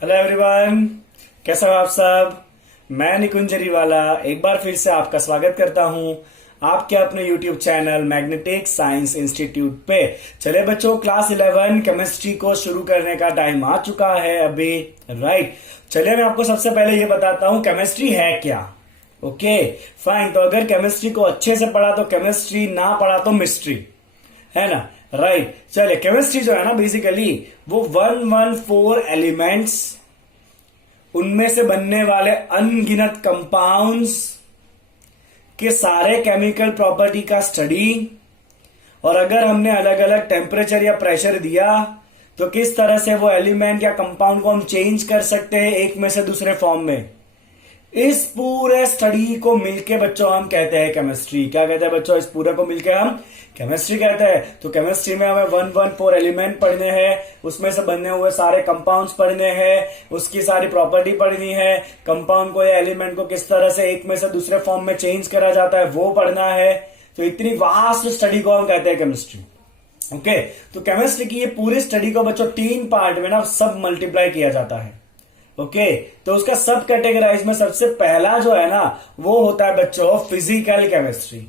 Hello everyone, कैसे हो आप सब। मैं निकुंज जरीवाला एक बार फिर से आपका स्वागत करता हूं आपके अपने YouTube channel magnetic science institute पे। चले बच्चों, क्लास 11 केमिस्ट्री को शुरू करने का टाइम आ चुका है अभी। राइट, चलिए मैं आपको सबसे पहले ये बताता हूं केमिस्ट्री है क्या। ओके फाइन, तो अगर केमिस्ट्री को अच्छे से पढ़ा तो केमिस्ट्री, ना पढ़ा तो मिस्ट्री, है ना। राइट, चलिए केमिस्ट्री जो है ना बेसिकली वो 114 एलिमेंट्स, उनमें से बनने वाले अनगिनत कंपाउंड्स के सारे केमिकल प्रॉपर्टी का स्टडी, और अगर हमने अलग अलग टेम्परेचर या प्रेशर दिया तो किस तरह से वो एलिमेंट या कंपाउंड को हम चेंज कर सकते हैं एक में से दूसरे फॉर्म में। इस पूरे स्टडी को मिलके बच्चों हम कहते हैं केमिस्ट्री। क्या कहते हैं बच्चों? इस पूरे को मिलके हम केमिस्ट्री कहते हैं। तो केमिस्ट्री में हमें 114 एलिमेंट पढ़ने हैं, उसमें से बनने हुए सारे कंपाउंड्स पढ़ने हैं, उसकी सारी प्रॉपर्टी पढ़नी है, कंपाउंड को या एलिमेंट को किस तरह से एक में से दूसरे फॉर्म में चेंज करा जाता है वो पढ़ना है। तो इतनी वास्ट स्टडी को हम कहते हैं केमिस्ट्री। ओके, तो केमिस्ट्री की ये पूरी स्टडी को बच्चों 3 पार्ट में ना सब मल्टीप्लाई किया जाता है। ओके, तो उसका सब कैटेगराइज में सबसे पहला जो है ना वो होता है बच्चों फिजिकल केमिस्ट्री।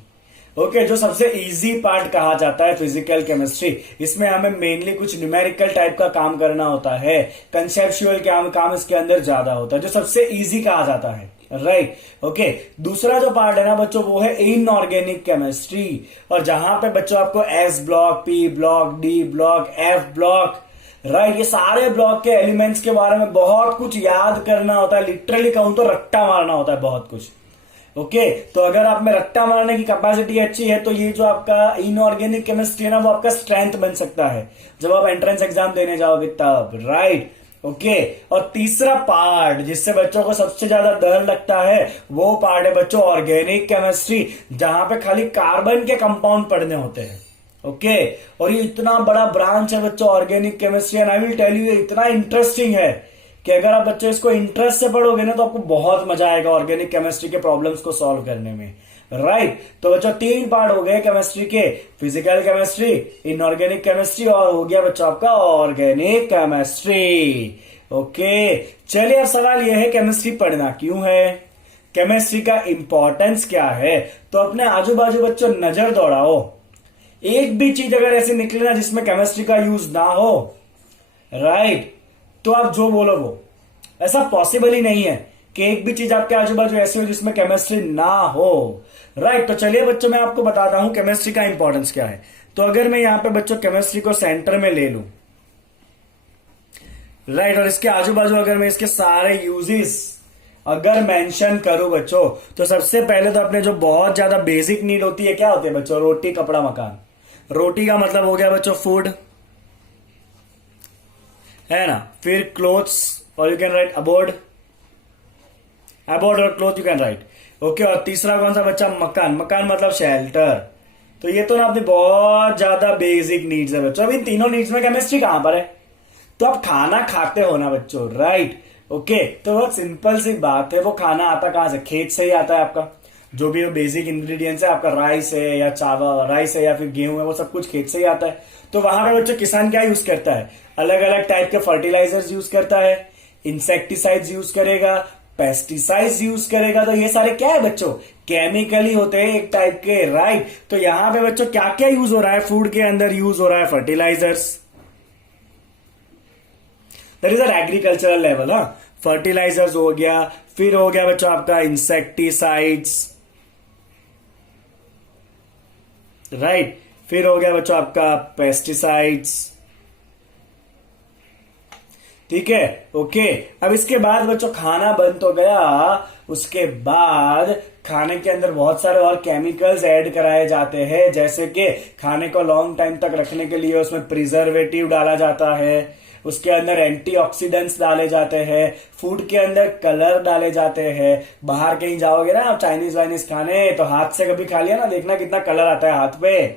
ओके, जो सबसे इजी पार्ट कहा जाता है फिजिकल केमिस्ट्री। इसमें हमें मेनली कुछ न्यूमेरिकल टाइप का काम करना होता है, कंसेप्चुअल काम इसके अंदर ज्यादा होता है, जो सबसे इजी कहा जाता है। Right, okay. दूसरा जो पार्ट है ना बच्चों वो है इनऑर्गेनिक केमिस्ट्री, और जहां पे बच्चों आपको S block, P block, D block, F block, right, ये सारे ब्लॉक के एलिमेंट्स के बारे में बहुत कुछ याद करना होता है। लिटरली कहूं तो रट्टा मारना होता है बहुत कुछ। ओके, तो अगर आप में रट्टा मारने की कैपेसिटी अच्छी है तो ये जो आपका इनऑर्गेनिक केमिस्ट्री है ना वो आपका स्ट्रेंथ बन सकता है जब आप एंट्रेंस एग्जाम देने जाओगे तब। Right, okay. और तीसरा पार्ट जिससे बच्चों को सबसे ज्यादा डर लगता है वो पार्ट है बच्चों ऑर्गेनिक केमिस्ट्री, जहां पे खाली कार्बन के कंपाउंड पढ़ने होते हैं। ओके, और ये इतना बड़ा ब्रांच है बच्चों organic chemistry, and I will tell you इतना इंटरेस्टिंग है कि अगर आप बच्चे इसको इंटरेस्ट से पढ़ोगे ना तो आपको बहुत मजा आएगा ऑर्गेनिक केमिस्ट्री के प्रॉब्लम्स को सॉल्व करने में। राइट, तो बच्चों 3 पार्ट हो गए केमिस्ट्री के, फिजिकल केमिस्ट्री, इनऑर्गेनिक केमिस्ट्री, और हो गया बच्चों आपका ऑर्गेनिक केमिस्ट्री। ओके, चलिए अब सवाल यह है केमिस्ट्री पढ़ना क्यों है, केमिस्ट्री का इंपॉर्टेंस क्या है। तो अपने आजू बाजू बच्चों नजर दौड़ाओ, एक भी चीज अगर ऐसी निकले ना जिसमें केमिस्ट्री का यूज ना हो, राइट, तो आप जो बोलो वो, ऐसा पॉसिबल ही नहीं है कि एक भी चीज आपके आजू बाजू ऐसी हो जिसमें केमिस्ट्री ना हो। राइट, तो चलिए बच्चों मैं आपको बताता हूं केमिस्ट्री का इंपॉर्टेंस क्या है। तो अगर मैं यहां पे बच्चों केमिस्ट्री को सेंटर में ले लूं, राइट, और इसके आजू बाजू अगर मैं इसके सारे यूजेस अगर मेंशन करूं बच्चों, तो सबसे पहले तो अपने जो बहुत ज्यादा बेसिक नीड होती है क्या होती है बच्चों? रोटी, कपड़ा, मकान। रोटी का मतलब हो गया बच्चों फूड, है ना। फिर क्लोथ्स, और you can write abroad, abroad और cloth you can write. Okay, और तीसरा कौन सा बच्चा? मकान। मकान मतलब शेल्टर। तो ये तो ना अपनी बहुत ज्यादा बेसिक नीड्स है बच्चों। अब इन तीनों नीड्स में केमिस्ट्री कहां पर है? तो आप खाना खाते हो ना बच्चों, राइट। ओके, तो बहुत सिंपल सी बात है, वो खाना आता कहां से? खेत से ही आता है आपका। जो भी वो बेसिक इंग्रेडिएंट्स है आपका, राइस है या चावल, राइस है या फिर गेहूं है, वो सब कुछ खेत से ही आता है। तो वहां पे बच्चों किसान क्या यूज करता है? अलग अलग टाइप के फर्टिलाइजर्स यूज करता है, इंसेक्टिसाइड्स यूज करेगा, पेस्टिसाइड्स यूज करेगा। तो ये सारे क्या है बच्चों? केमिकली होते हैं एक टाइप के। राइट, तो यहां पे बच्चों क्या क्या यूज हो रहा है? फूड के अंदर यूज हो रहा है fertilisers, that is agricultural level. हाँ, फर्टिलाइजर्स हो गया, फिर हो गया बच्चों आपका इंसेक्टिसाइड्स, राइट, फिर हो गया बच्चों आपका पेस्टिसाइड्स। ठीक है, ओके। अब इसके बाद बच्चों खाना बन तो गया, उसके बाद खाने के अंदर बहुत सारे और केमिकल्स ऐड कराए जाते हैं, जैसे कि खाने को लॉन्ग टाइम तक रखने के लिए उसमें प्रिजर्वेटिव डाला जाता है, उसके अंदर एंटीऑक्सीडेंट्स डाले जाते हैं, फूड के अंदर कलर डाले जाते हैं। बाहर कहीं जाओगे ना आप चाइनीज वाइनीज खाने, तो हाथ से कभी खा लिया ना, देखना कितना कलर आता है हाथ पे।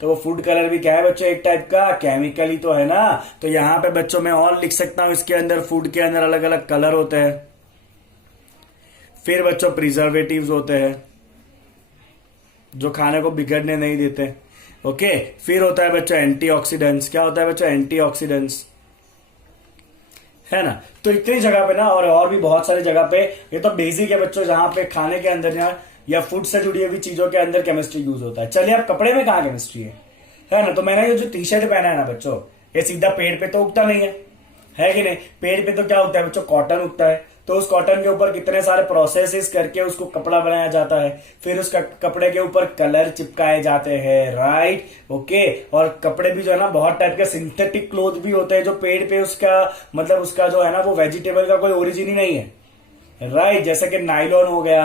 तो वो फूड कलर भी क्या है बच्चों? एक टाइप का केमिकली तो है ना। तो यहां पे बच्चों मैं और लिख सकता हूं, इसके अंदर फूड के अंदर अलग अलग कलर होते हैं। फिर बच्चों प्रिजर्वेटिव्स होते हैं जो खाने को बिगड़ने नहीं देते। ओके, फिर होता है बच्चों एंटीऑक्सीडेंट्स। क्या होता है बच्चों? एंटीऑक्सीडेंट्स, है ना। तो इतनी जगह पे ना और भी बहुत सारी जगह पे, ये तो बेसिक है बच्चों, जहां पे खाने के अंदर या फूड से जुड़ी हुई चीजों के अंदर केमिस्ट्री यूज होता है। चलिए अब कपड़े में कहाँ केमिस्ट्री है ना। तो मैंने ये जो टी शर्ट पहना है ना बच्चों, ये सीधा पेड़ पे तो उगता नहीं है कि नहीं। पेड़ पे तो क्या उगता है बच्चों, कॉटन उगता है। तो उस कॉटन के ऊपर कितने सारे प्रोसेसेस करके उसको कपड़ा बनाया जाता है, फिर उस कपड़े के ऊपर कलर चिपकाए जाते हैं, राइट, ओके। और कपड़े भी जो है ना बहुत टाइप के सिंथेटिक क्लोथ भी होते हैं, जो पेड़ पे उसका मतलब उसका जो है ना वो वेजिटेबल का कोई ओरिजिन ही नहीं है, राइट। जैसे कि नाइलॉन हो गया,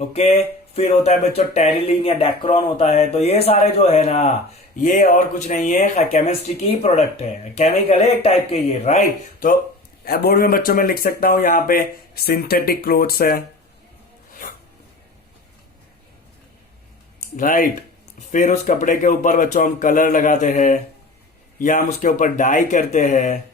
ओके। फिर होता है बच्चों टेरिलिन या डेक्रोन होता है। तो ये सारे जो है ना, ये और कुछ नहीं है, केमिस्ट्री की प्रोडक्ट है, केमिकल है एक टाइप के ये, राइट। तो बोर्ड में बच्चों में लिख सकता हूं यहाँ पे सिंथेटिक क्लोथ्स है, राइट। फिर उस कपड़े के ऊपर बच्चों हम कलर लगाते हैं या हम उसके ऊपर डाई करते हैं,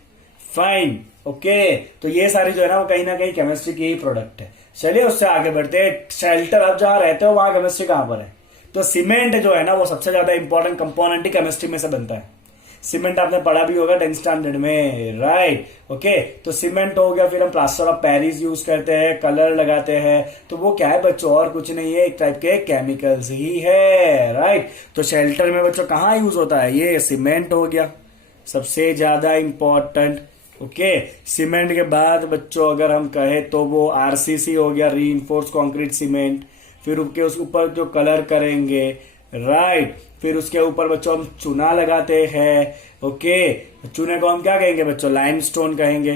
फाइन, ओके। तो ये सारी जो है ना वो कहीं ना कहीं केमिस्ट्री की ही प्रोडक्ट है। चलिए उससे आगे बढ़ते हैं। शेल्टर आप जहां रहते हो वहां केमिस्ट्री कहां पर है। तो सीमेंट जो है ना वो सबसे ज्यादा इंपॉर्टेंट कंपोनेंट ही केमिस्ट्री में से बनता है। सीमेंट आपने पढ़ा भी होगा 10th स्टैंडर्ड में, राइट, ओके। तो सीमेंट हो गया, फिर हम प्लास्टर ऑफ पेरिस यूज करते हैं, कलर लगाते हैं। तो वो क्या है बच्चों, और कुछ नहीं है, एक टाइप के केमिकल्स ही है, राइट। तो शेल्टर में बच्चों कहाँ यूज होता है, ये सीमेंट हो गया सबसे ज्यादा इंपॉर्टेंट, ओके। सीमेंट के बाद बच्चों अगर हम कहें तो वो आरसीसी हो गया, री इन्फोर्स कॉन्क्रीट सीमेंट। फिर उसके ऊपर जो कलर करेंगे, राइट। फिर उसके ऊपर बच्चों हम चूना लगाते हैं, ओके। चूने को हम क्या कहेंगे बच्चों, लाइमस्टोन कहेंगे,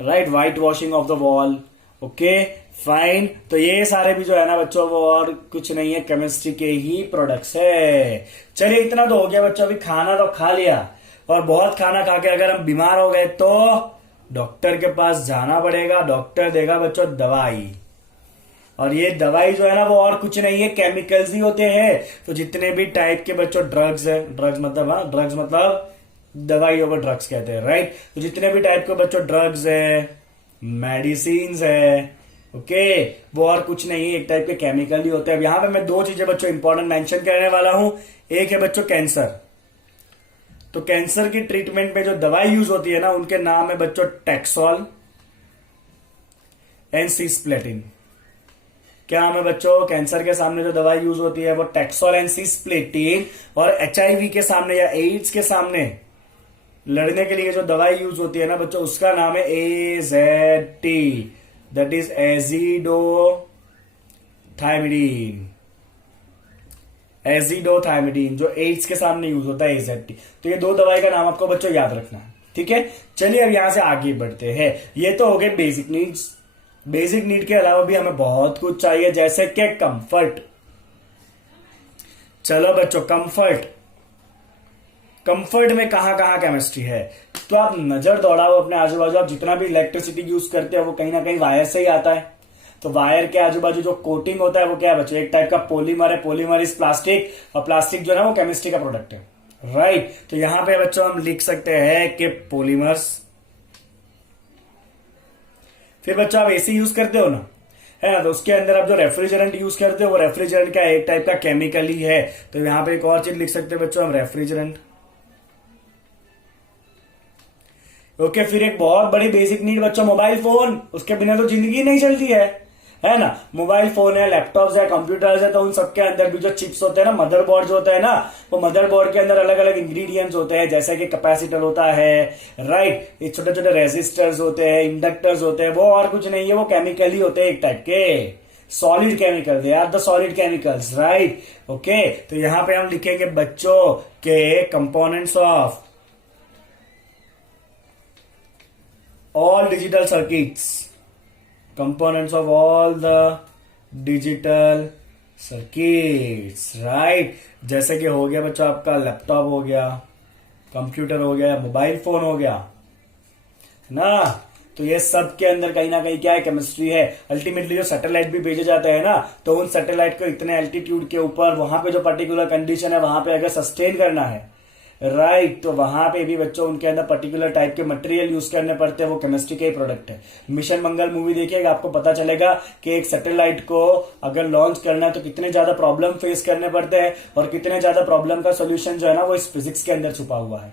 right. White washing of the wall, okay, fine. तो ये सारे भी जो है ना बच्चों वो और कुछ नहीं है, केमिस्ट्री के ही प्रोडक्ट्स है। चलिए इतना तो हो गया बच्चों। अभी खाना तो खा लिया, और बहुत खाना खा के अगर हम बीमार हो गए तो डॉक्टर के पास जाना पड़ेगा। डॉक्टर देगा बच्चों दवाई, और ये दवाई जो है ना वो और कुछ नहीं है, केमिकल्स ही होते हैं। तो जितने भी टाइप के बच्चों ड्रग्स है, ड्रग्स मतलब दवाइयों को ड्रग्स कहते हैं, राइट। तो जितने भी टाइप के बच्चों ड्रग्स है, मेडिसिन है, ओके, वो और कुछ नहीं है, एक टाइप के केमिकल ही होते हैं। अब यहां पे मैं दो चीजें बच्चों इंपॉर्टेंट मेंशन करने वाला हूं। एक है बच्चों कैंसर। तो कैंसर की ट्रीटमेंट में जो दवाई यूज होती है ना उनके नाम है बच्चों टैक्सोल एंड सिस्प्लेटिन। क्या नाम है बच्चों, कैंसर के सामने जो दवाई यूज होती है वो टैक्सोल एंड सिस्प्लेटिन। और एचआईवी के सामने या एड्स के सामने लड़ने के लिए जो दवाई यूज होती है ना बच्चों उसका नाम है AZT, दैट इज एजिडोथायमिडीन, जो एड्स के सामने यूज होता है AZT। तो ये दो दवाई का नाम आपको बच्चों याद रखना है, ठीक है। चलिए अब यहां से आगे बढ़ते हैं। ये तो हो गए बेसिक नीड्स। बेसिक नीड के अलावा भी हमें बहुत कुछ चाहिए, जैसे कि कंफर्ट। चलो बच्चों कंफर्ट में कहां कहां केमिस्ट्री है। तो आप नजर दौड़ाओ अपने आजू बाजू, आप जितना भी इलेक्ट्रिसिटी यूज करते हो वो कहीं ना कहीं वायर से ही आता है। तो वायर के आजू बाजू जो कोटिंग होता है वो क्या है बच्चों, एक टाइप का पॉलीमर है। पॉलीमर इज प्लास्टिक, और प्लास्टिक जो है वो केमिस्ट्री का प्रोडक्ट है, राइट। तो यहां पे बच्चों हम लिख सकते हैं कि पॉलीमर्स। फिर बच्चों आप एसी यूज करते हो ना, है ना, तो उसके अंदर आप जो रेफ्रिजरेंट यूज करते हो वो रेफ्रिजरेंट का एक टाइप का केमिकल ही है। तो यहां पे एक और चीज लिख सकते हैं बच्चों हम, रेफ्रिजरेंट, ओके। फिर एक बहुत बड़ी बेसिक नीड बच्चों मोबाइल फोन, उसके बिना तो जिंदगी नहीं चलती है ना। मोबाइल फोन है, लैपटॉप्स है, कंप्यूटर्स है, तो उन सबके अंदर भी जो चिप्स होते हैं ना, मदरबोर्ड जो होता है ना, वो मदरबोर्ड के अंदर अलग अलग इंग्रेडिएंट्स होते हैं, जैसे कि कैपेसिटर होता है, राइट। ये छोटे छोटे रेजिस्टर्स होते हैं, इंडक्टर्स होते हैं, वो और कुछ नहीं है, वो केमिकल ही होते हैं एक टाइप के, solid chemical, they are the solid chemicals, right, okay. तो यहां पे हम लिखेंगे बच्चों के components of all digital circuits, components of all the digital circuits, right। जैसे कि हो गया बच्चों आपका लैपटॉप हो गया, कंप्यूटर हो गया, मोबाइल फोन हो गया ना। तो ये सब के अंदर कहीं ना कहीं क्या है, केमिस्ट्री है। अल्टीमेटली जो सैटेलाइट भी भेजे जाते हैं ना, तो उन सैटेलाइट को इतने एल्टीट्यूड के ऊपर वहां पे जो पर्टिकुलर कंडीशन है वहां पे अगर सस्टेन करना है, राइट, तो वहां पे भी बच्चों उनके अंदर पर्टिकुलर टाइप के मटेरियल यूज करने पड़ते हैं, वो केमिस्ट्री के ही प्रोडक्ट है। मिशन मंगल मूवी देखिएगा, आपको पता चलेगा कि एक सैटेलाइट को अगर लॉन्च करना है तो कितने ज्यादा प्रॉब्लम फेस करने पड़ते हैं, और कितने ज्यादा प्रॉब्लम का सोल्यूशन जो है ना वो इस फिजिक्स के अंदर छुपा हुआ है,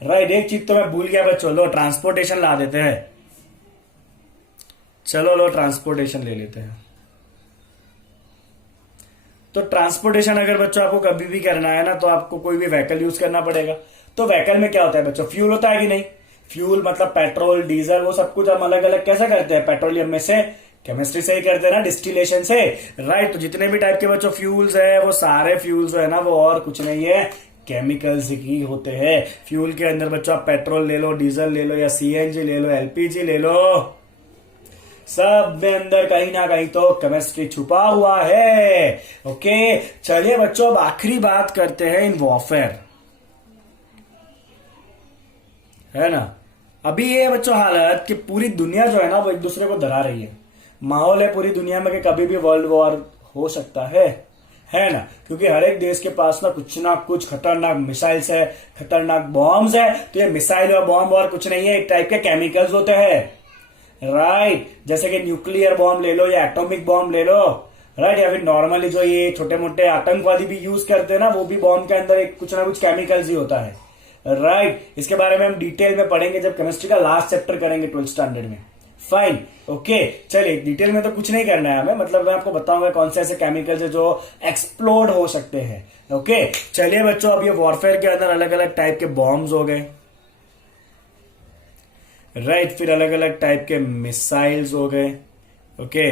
राइट, एक चीज तो मैं भूल गया बच्चों, लो ट्रांसपोर्टेशन ला देते हैं। चलो लो ट्रांसपोर्टेशन ले लेते हैं। तो ट्रांसपोर्टेशन अगर बच्चों आपको कभी भी करना है ना, तो आपको कोई भी व्हीकल यूज करना पड़ेगा। तो व्हीकल में क्या होता है बच्चों, फ्यूल होता है कि नहीं। फ्यूल मतलब पेट्रोल डीजल, वो सब कुछ हम अलग अलग कैसे करते हैं, पेट्रोलियम में से, केमिस्ट्री से ही करते हैं ना, डिस्टिलेशन से। राइट, तो जितने भी टाइप के बच्चों फ्यूल्स है, वो सारे फ्यूल्स जो है ना, वो और कुछ नहीं है, केमिकल्स ही होते हैं। फ्यूल के अंदर बच्चों आप पेट्रोल ले लो, डीजल ले लो, या सीएनजी ले लो, एलपीजी ले लो, सब में अंदर कहीं ना कहीं तो केमिस्ट्री छुपा हुआ है। ओके, चलिए बच्चों अब आखिरी बात करते हैं इन वॉरफेयर, है ना। अभी ये बच्चों हालत कि पूरी दुनिया जो है ना, वो एक दूसरे को डरा रही है। माहौल है पूरी दुनिया में कि कभी भी वर्ल्ड वॉर हो सकता है ना, क्योंकि हर एक देश के पास ना कुछ खतरनाक मिसाइल्स है, खतरनाक बॉम्ब्स है। तो ये मिसाइल और बॉम्ब और कुछ नहीं है, एक टाइप के केमिकल्स होते हैं। राइट, जैसे कि न्यूक्लियर बॉम्ब ले लो या एटॉमिक बॉम्ब ले लो, राइट, या फिर नॉर्मली जो ये छोटे मोटे आतंकवादी भी यूज करते हैं ना, वो भी बॉम्ब के अंदर एक कुछ ना कुछ केमिकल्स ही होता है। राइट, इसके बारे में हम डिटेल में पढ़ेंगे जब केमिस्ट्री का लास्ट चैप्टर करेंगे 12th स्टैंडर्ड में। फाइन, ओके, चलिए डिटेल में तो कुछ नहीं करना है हमें, मतलब मैं आपको बताऊंगा कौन से ऐसे केमिकल्स है जो एक्सप्लोड हो सकते हैं। ओके, चलिए बच्चों अब ये वॉरफेयर के अंदर अलग अलग टाइप के बॉम्ब्स हो गए, राइट, फिर अलग अलग टाइप के मिसाइल्स हो गए। ओके,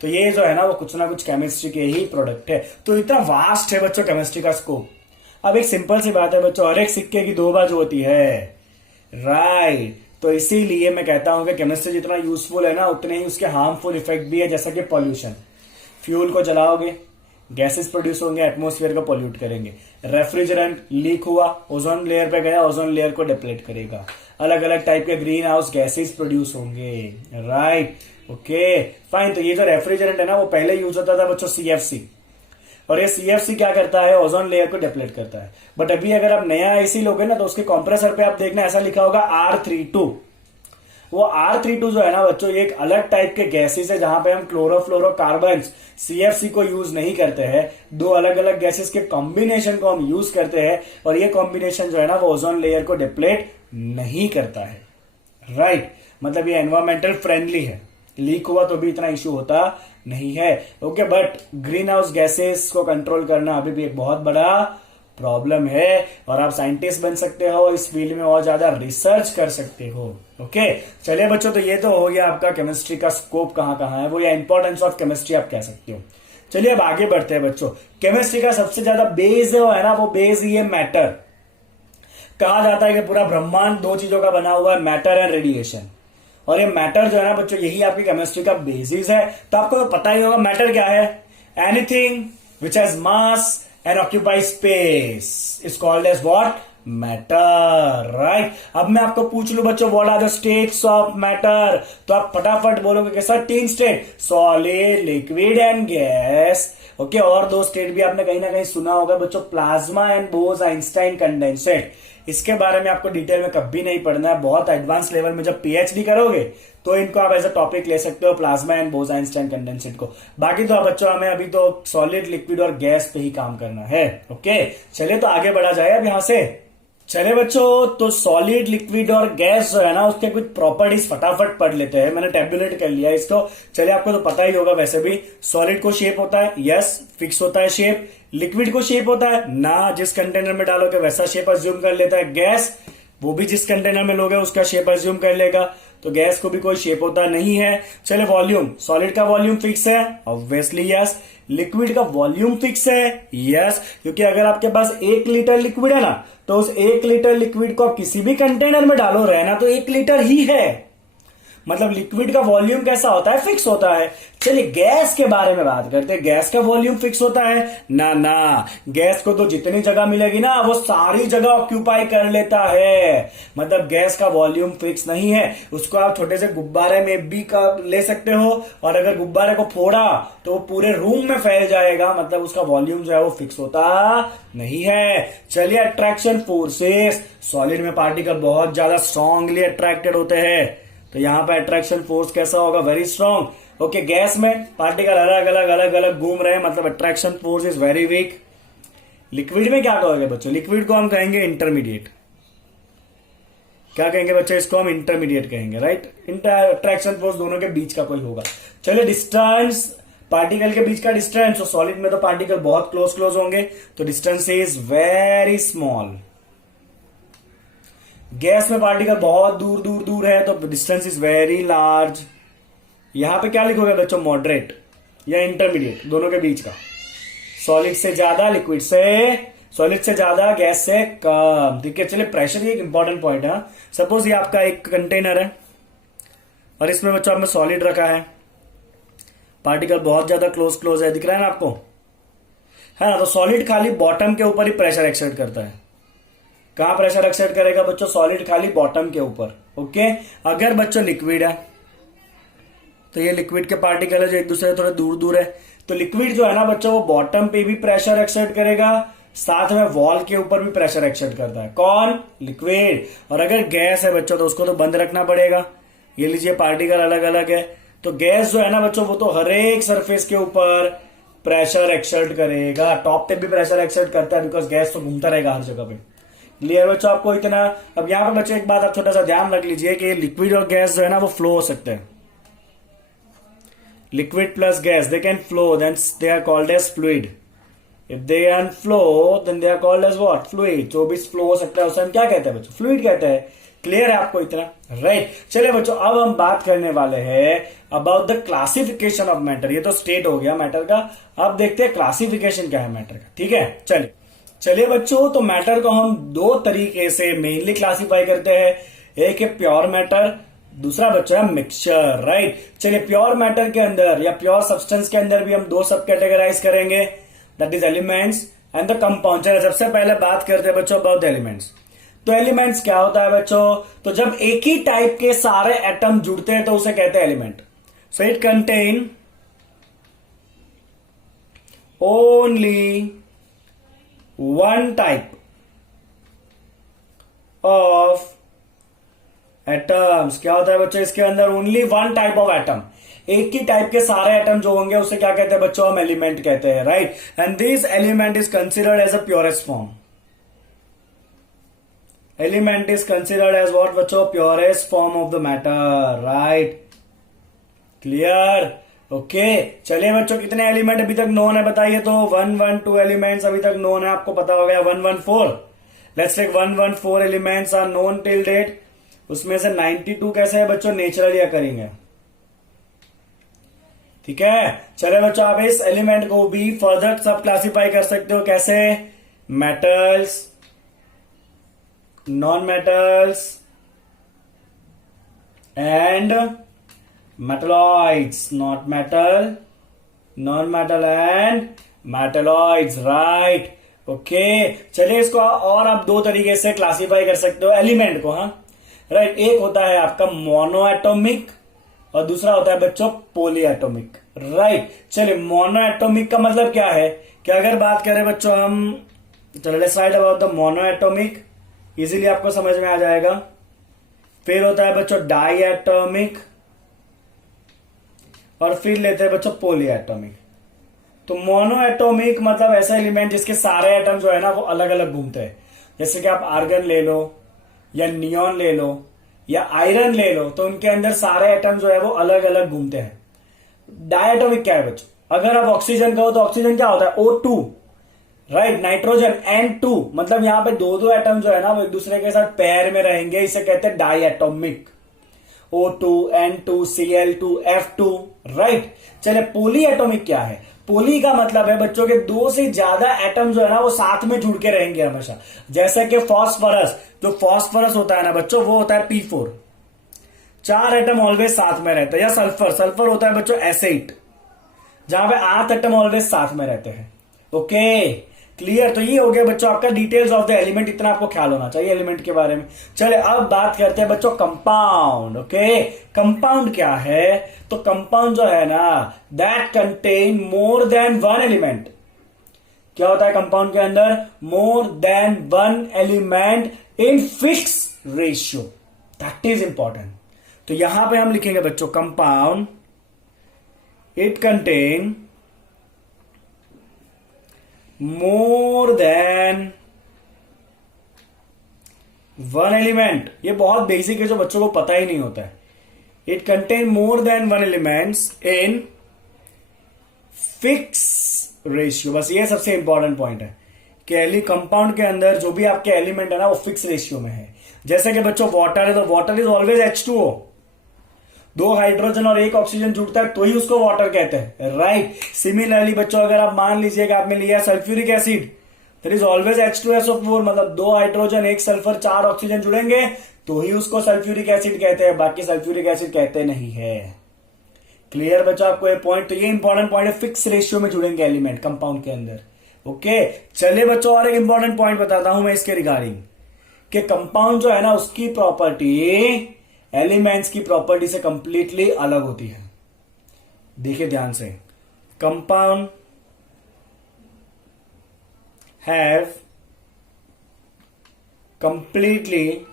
तो ये जो है ना, वो कुछ ना कुछ केमिस्ट्री के ही प्रोडक्ट है। तो इतना वास्ट है बच्चों केमिस्ट्री का स्कोप। अब एक सिंपल सी बात है बच्चों, हर एक सिक्के की दो बाजू होती है। राइट, तो इसीलिए मैं कहता हूं कि केमिस्ट्री जितना यूजफुल है ना, उतने ही उसके हार्मफुल इफेक्ट भी है। जैसा कि पॉल्यूशन, फ्यूल को जलाओगे, गैसेस प्रोड्यूस होंगे, एटमॉस्फेयर को पोल्यूट करेंगे। रेफ्रिजरेंट लीक हुआ, ओजोन लेयर पे गया, ओजोन लेयर को डिप्लीट करेगा। अलग अलग टाइप के ग्रीन हाउस गैसेस प्रोड्यूस होंगे। Right, okay, fine. तो ये जो रेफ्रिजरेंट है ना, वो पहले यूज होता था बच्चों सीएफसी, और ये सीएफसी क्या करता है, ओजोन लेयर को डिप्लीट करता है। बट अभी अगर आप नया एसी लोगे ना, तो उसके कंप्रेसर पे आप देखना ऐसा लिखा होगा R32। वो R32 जो है ना बच्चों, ये एक अलग टाइप के गैसेस है, जहां पे हम क्लोरोफ्लोरोकार्बन सीएफसी को यूज नहीं करते हैं। दो अलग अलग गैसेस के कॉम्बिनेशन को हम यूज करते हैं, और ये कॉम्बिनेशन जो है ना, वो ओजोन लेयर को डिप्लीट नहीं करता है। राइट, मतलब ये एनवायरमेंटल फ्रेंडली है, लीक हुआ तो भी इतना इश्यू होता नहीं है। Okay, but green house gases को कंट्रोल करना अभी भी एक बहुत बड़ा प्रॉब्लम है, और आप साइंटिस्ट बन सकते हो, इस फील्ड में और ज्यादा रिसर्च कर सकते हो। ओके, चलिए बच्चों, तो ये तो हो गया आपका केमिस्ट्री का स्कोप कहां कहां है वो, या इंपॉर्टेंस ऑफ केमिस्ट्री आप कह सकते हो। चलिए अब आगे बढ़ते हैं बच्चों। केमिस्ट्री का सबसे ज्यादा बेस है ना, वो बेस ही है मैटर। कहा जाता है कि पूरा ब्रह्मांड दो चीजों का बना हुआ है, मैटर एंड रेडिएशन। और ये मैटर जो है ना बच्चों, यही आपकी केमिस्ट्री का बेसिस है। तो आपको तो पता ही होगा मैटर क्या है, anything which has mass and occupy space is called as what, matter. Right, अब मैं आपको पूछ लू बच्चों, what are the states of matter, तो आप फटाफट बोलोगे कि sir 3 state, solid, liquid and gas. Okay, और 2 स्टेट भी आपने कहीं ना कहीं सुना होगा बच्चों, plasma and boss Einstein condensate. इसके बारे में आपको डिटेल में कभी नहीं पढ़ना है, बहुत एडवांस लेवल में जब पीएचडी करोगे तो इनको आप एज अ टॉपिक ले सकते हो, plasma and boss Einstein condensate को। बाकी तो बच्चों हमें अभी तो सॉलिड, लिक्विड और गैस पे ही काम करना है। ओके, चलिए तो आगे बढ़ा जाए अब यहां से। चले बच्चों, तो सॉलिड, लिक्विड और गैस जो है ना, उसके कुछ प्रॉपर्टीज फटाफट पढ़ लेते हैं। मैंने टेबुलेट कर लिया इसको। चलिए, आपको तो पता ही होगा वैसे भी, सॉलिड को शेप होता है, यस, फिक्स होता है शेप। लिक्विड को शेप होता है ना, जिस कंटेनर में डालोगे वैसा शेप अज्यूम कर लेता है। गैस, वो भी जिस कंटेनर में लोगे उसका शेप अज्यूम कर लेगा। तो गैस को भी कोई शेप होता नहीं है। चले, वॉल्यूम, सॉलिड का वॉल्यूम फिक्स है, ऑब्वियसली यस। लिक्विड का वॉल्यूम फिक्स है, यस, क्योंकि अगर आपके पास 1 लीटर लिक्विड है ना, तो उस 1 लीटर लिक्विड को आप किसी भी कंटेनर में डालो, रहना तो 1 लीटर ही है। मतलब लिक्विड का वॉल्यूम कैसा होता है, फिक्स होता है। चलिए गैस के बारे में बात करते हैं। गैस का वॉल्यूम फिक्स होता है ना, गैस को तो जितनी जगह मिलेगी ना, वो सारी जगह ऑक्यूपाई कर लेता है। मतलब गैस का वॉल्यूम फिक्स नहीं है। उसको आप छोटे से गुब्बारे में भी ले सकते हो, और अगर गुब्बारे को फोड़ा तो वो पूरे रूम में फैल जाएगा। मतलब उसका वॉल्यूम जो है वो फिक्स होता नहीं है। चलिए, अट्रैक्शन फोर्सेस, सॉलिड में पार्टिकल बहुत ज्यादा स्ट्रांगली अट्रैक्टेड होते हैं, तो यहां पर अट्रैक्शन फोर्स कैसा होगा, वेरी स्ट्रांग। ओके, गैस में पार्टिकल अलग अलग घूम रहे हैं, मतलब attraction force is very weak. Liquid में क्या कहोगे बच्चों? लिक्विड को हम कहेंगे इंटरमीडिएट। क्या कहेंगे बच्चों? इसको हम इंटरमीडिएट कहेंगे, राइट। इंटरएक्शन फोर्स दोनों के बीच का कोई होगा। चलिए डिस्टेंस, पार्टिकल के बीच का डिस्टेंस। तो सॉलिड में तो पार्टिकल बहुत क्लोज क्लोज होंगे, तो distance is very small. Gas में पार्टिकल बहुत दूर दूर दूर है, तो डिस्टेंस इज वेरी लार्ज। यहां पे क्या लिखोगे बच्चों? मॉडरेट या इंटरमीडिएट, दोनों के बीच का। सॉलिड से ज्यादा, लिक्विड से, सॉलिड से ज्यादा, गैस से कम। ठीक है, चलिए प्रेशर ही एक इंपॉर्टेंट पॉइंट है। सपोज ये आपका एक कंटेनर है और इसमें बच्चों आपने सॉलिड रखा है, पार्टिकल बहुत ज्यादा क्लोज क्लोज है, दिख रहा है ना आपको? है ना? तो सॉलिड खाली बॉटम के ऊपर ही प्रेशर एक्सर्ट करता है। कहां प्रेशर एक्सर्ट करेगा बच्चों? सॉलिड खाली बॉटम के ऊपर। ओके, अगर बच्चों लिक्विड है तो ये लिक्विड के पार्टिकल है जो एक दूसरे से थोड़े दूर दूर है, तो लिक्विड जो है ना बच्चों वो बॉटम पे भी प्रेशर एक्सर्ट करेगा, साथ में वॉल के ऊपर भी प्रेशर एक्सर्ट करता है। कौन? लिक्विड। और अगर गैस है बच्चों तो उसको तो बंद रखना पड़ेगा। ये लीजिए पार्टिकल अलग अलग है, तो गैस जो है ना बच्चों वो तो हर एक सरफेस के ऊपर प्रेशर एक्सर्ट करेगा। टॉप पे भी प्रेशर एक्सर्ट करता है, बिकॉज गैस तो घूमता रहेगा हर जगह पे। क्लियर बच्चों आपको इतना? अब यहां पे बच्चों एक बात आप छोटा सा ध्यान रख लीजिए कि लिक्विड और गैस जो है ना वो फ्लो हो सकते हैं। Liquid plus gas, they can flow, then they are called as fluid. If they can flow then they are called as what? Fluid. जो भी फ्लो हो सकता है उसे हम क्या कहते हैं बच्चों? फ्लूइड कहते हैं। क्लियर है आपको इतना? राइट। चलिए बच्चों अब हम बात करने वाले हैं about the classification of matter. ये तो स्टेट हो गया मैटर का, अब देखते हैं क्लासिफिकेशन क्या है मैटर का। ठीक है, चलिए बच्चों, तो मैटर को हम दो तरीके से मेनली क्लासिफाई करते हैं। एक है प्योर मैटर, दूसरा बच्चा है मिक्सचर, राइट। चलिए प्योर मैटर के अंदर या प्योर सब्सटेंस के अंदर भी हम दो सब कैटेगराइज करेंगे, that is elements and the compound. चलिए सबसे पहले बात करते हैं बच्चों अबाउट एलिमेंट्स। तो एलिमेंट्स क्या होता है बच्चों? तो जब एक ही टाइप के सारे एटम जुड़ते हैं तो उसे कहते हैं element. So it contain only one type of atoms. क्या होता है बच्चों इसके अंदर? Only one type of atom. एक ही टाइप के सारे एटम जो होंगे उसे क्या कहते हैं बच्चों? हम एलिमेंट कहते हैं, right. And this element is considered as a purest form. Element is considered as what बच्चों? Purest form of the matter, right. Clear? Okay, चलिए बच्चों कितने एलिमेंट अभी तक नोन है बताइए तो? 112 एलिमेंट्स अभी तक नोन है, आपको पता हो गया। 114, let's take 114 elements are known till date. उसमें से 92 कैसे है बच्चों? नेचुरली अकरिंग है। ठीक है, चले बच्चों आप इस एलिमेंट को भी फर्दर सब क्लासिफाई कर सकते हो। कैसे? Metals, non metals and metalloids. Not metal, non metal and metalloids, right. Okay, चलिए इसको और आप दो तरीके से क्लासिफाई कर सकते हो एलिमेंट को। हाँ, राइट। एक होता है आपका मोनो एटॉमिक और दूसरा होता है बच्चों पॉली एटॉमिक, राइट। चलिए मोनो एटॉमिक का मतलब क्या है? कि अगर बात करें बच्चों हम, चलो let's write about the mono atomic, easily आपको समझ में आ जाएगा। फिर होता है बच्चों डाई एटॉमिक और फिर लेते हैं बच्चों पॉली एटॉमिक। तो मोनो एटॉमिक मतलब ऐसा एलिमेंट जिसके सारे एटम जो है ना वो अलग अलग घूमते हैं। जैसे कि आप आर्गन ले लो या नियॉन ले लो या आयरन ले लो, तो उनके अंदर सारे एटम जो है वो अलग अलग घूमते हैं। डायटोमिक क्या है बच्चों? अगर आप ऑक्सीजन कहो तो ऑक्सीजन क्या होता है? O2, right. नाइट्रोजन N2, मतलब यहां पे दो दो एटम जो है ना वो एक दूसरे के साथ पेयर में रहेंगे, इसे कहते हैं diatomic. O2, N2, Cl2, F2, right. चलिए पॉली एटॉमिक क्या है? पॉली का मतलब है बच्चों के दो से ज्यादा एटम जो है ना वो साथ में जुड़ के रहेंगे हमेशा। जैसे कि फास्फोरस, जो फास्फोरस होता है ना बच्चों वो होता है P4, 4 एटम ऑलवेज साथ में रहते हैं। या सल्फर, सल्फर होता है बच्चों S8, जहां पे 8 एटम ऑलवेज साथ में रहते हैं। Okay, clear? तो ये हो गया बच्चों आपका डिटेल्स ऑफ द एलिमेंट, इतना आपको ख्याल होना चाहिए एलिमेंट के बारे में। चले अब बात करते हैं बच्चों कंपाउंड। ओके, कंपाउंड क्या है? तो कंपाउंड जो है ना that contain more than one element. क्या होता है कंपाउंड के अंदर? मोर than one element in fix ratio, that is important. तो यहां पे हम लिखेंगे बच्चों compound, it contain more than one element. ये बहुत बेसिक है जो बच्चों को पता ही नहीं होता है। It contain more than one elements in fix ratio. बस ये सबसे इंपॉर्टेंट पॉइंट है कि कंपाउंड के अंदर जो भी आपके एलिमेंट है ना वो फिक्स रेशियो में है। जैसे कि बच्चों वाटर है तो वाटर इज ऑलवेज H2O। दो हाइड्रोजन और एक ऑक्सीजन जुड़ता है तो ही उसको वाटर कहते हैं, राइट। सिमिलरली बच्चों अगर आप मान लीजिएगा आपने लिया sulphuric acid, that is always H2SO4। मतलब दो हाइड्रोजन एक सल्फर चार ऑक्सीजन जुड़ेंगे तो ही उसको सल्फ्यूरिक एसिड कहते हैं, बाकी सल्फ्यूरिक एसिड कहते नहीं है। क्लियर बच्चों आपको ये पॉइंट? तो ये इंपॉर्टेंट पॉइंट है, फिक्स रेशियो में जुड़ेंगे एलिमेंट कंपाउंड के अंदर। ओके चलिए बच्चों और एक इंपॉर्टेंट पॉइंट बताता हूं मैं इसके रिगार्डिंग कि कंपाउंड जो है ना उसकी प्रॉपर्टी एलिमेंट्स की प्रॉपर्टी से कंप्लीटली अलग होती है। देखिए ध्यान से, compound have completely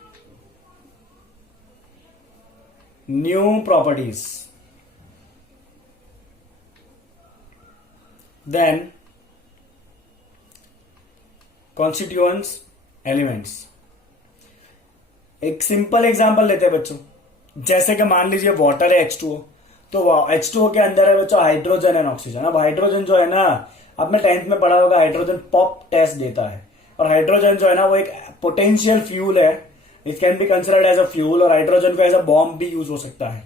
new properties then constituents elements. एक सिंपल एग्जांपल लेते हैं बच्चों, जैसे कि मान लीजिए वाटर है H2O, तो H2O के अंदर है बच्चों हाइड्रोजन एंड ऑक्सीजन। अब हाइड्रोजन जो है ना, आपने 10th में पढ़ा होगा हाइड्रोजन पॉप टेस्ट देता है, और हाइड्रोजन जो है ना वो एक पोटेंशियल फ्यूल है, it can be considered as a fuel, और हाइड्रोजन को एज अ बॉम्ब भी यूज हो सकता है,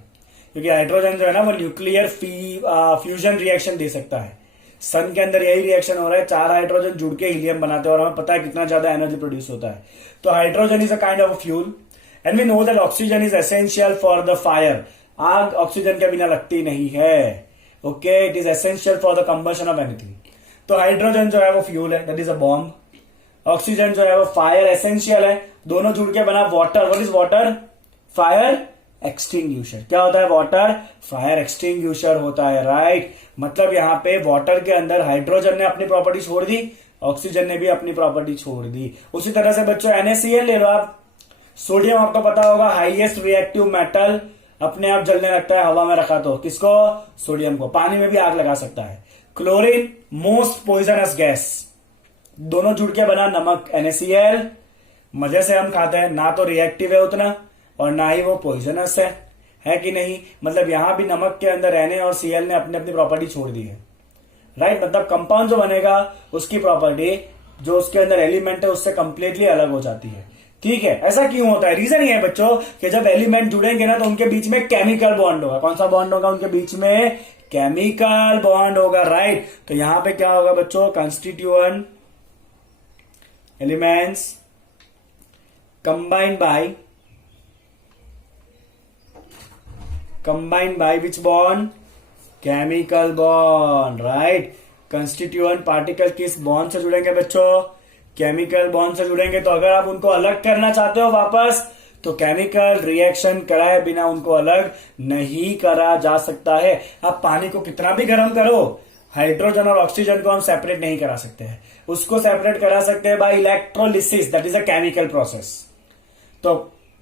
क्योंकि हाइड्रोजन जो है ना वो न्यूक्लियर फ्यूजन रिएक्शन दे सकता है। सन के अंदर यही रिएक्शन हो रहा है, चार हाइड्रोजन जुड़ के हीलियम बनाते हैं और हमें पता है कितना ज्यादा एनर्जी प्रोड्यूस होता है। तो hydrogen is a kind of fuel and we know that oxygen is essential for the fire. आग ऑक्सीजन के बिना लगती नहीं है। Okay, it is essential for the combustion of anything. तो हाइड्रोजन जो है वो फ्यूल है, that is a bomb. Oxygen जो है वो फायर एसेंशियल है, दोनों जुड़ के बना water. What is water? Fire extinguisher. क्या होता है वाटर? फायर एक्सटिंग्यूशर होता है, राइट। मतलब यहां पे वाटर के अंदर हाइड्रोजन ने अपनी प्रॉपर्टी छोड़ दी, ऑक्सीजन ने भी अपनी प्रॉपर्टी छोड़ दी। उसी तरह से बच्चों NaCl ले लो आप। सोडियम आपको पता होगा हाईएस्ट रिएक्टिव मेटल, अपने आप जलने लगता है हवा में रखा तो। किसको? सोडियम को। पानी में भी आग लगा सकता है। क्लोरीन मोस्ट पॉइजनस गैस, दोनों जुड़ के बना नमक NaCl। मजे से हम खाते हैं, ना तो रिएक्टिव है उतना और ना ही वो पॉइजनस है कि नहीं। मतलब यहां भी नमक के अंदर Na और Cl ने अपनी अपनी प्रॉपर्टी छोड़ दी है, राइट। मतलब कंपाउंड जो बनेगा उसकी प्रॉपर्टी जो उसके अंदर एलिमेंट है उससे कंप्लीटली अलग हो जाती है, ठीक है। ऐसा क्यों होता है? रीजन ये है बच्चों कि जब एलिमेंट जुड़ेंगे ना तो उनके बीच में केमिकल बॉन्ड होगा। कौन सा बॉन्ड होगा उनके बीच में? केमिकल बॉन्ड होगा, राइट। तो यहां पे क्या होगा बच्चों? Constituent elements combined by which bond? Chemical bond, right। Constituent particle किस बॉन्ड से जुड़ेंगे बच्चों? केमिकल बॉन्ड से जुड़ेंगे। तो अगर आप उनको अलग करना चाहते हो वापस, तो केमिकल रिएक्शन कराए बिना उनको अलग नहीं करा जा सकता है। आप पानी को कितना भी गर्म करो, हाइड्रोजन और ऑक्सीजन को हम सेपरेट नहीं करा सकते हैं। उसको सेपरेट करा सकते हैं by electrolysis, that is a chemical process. तो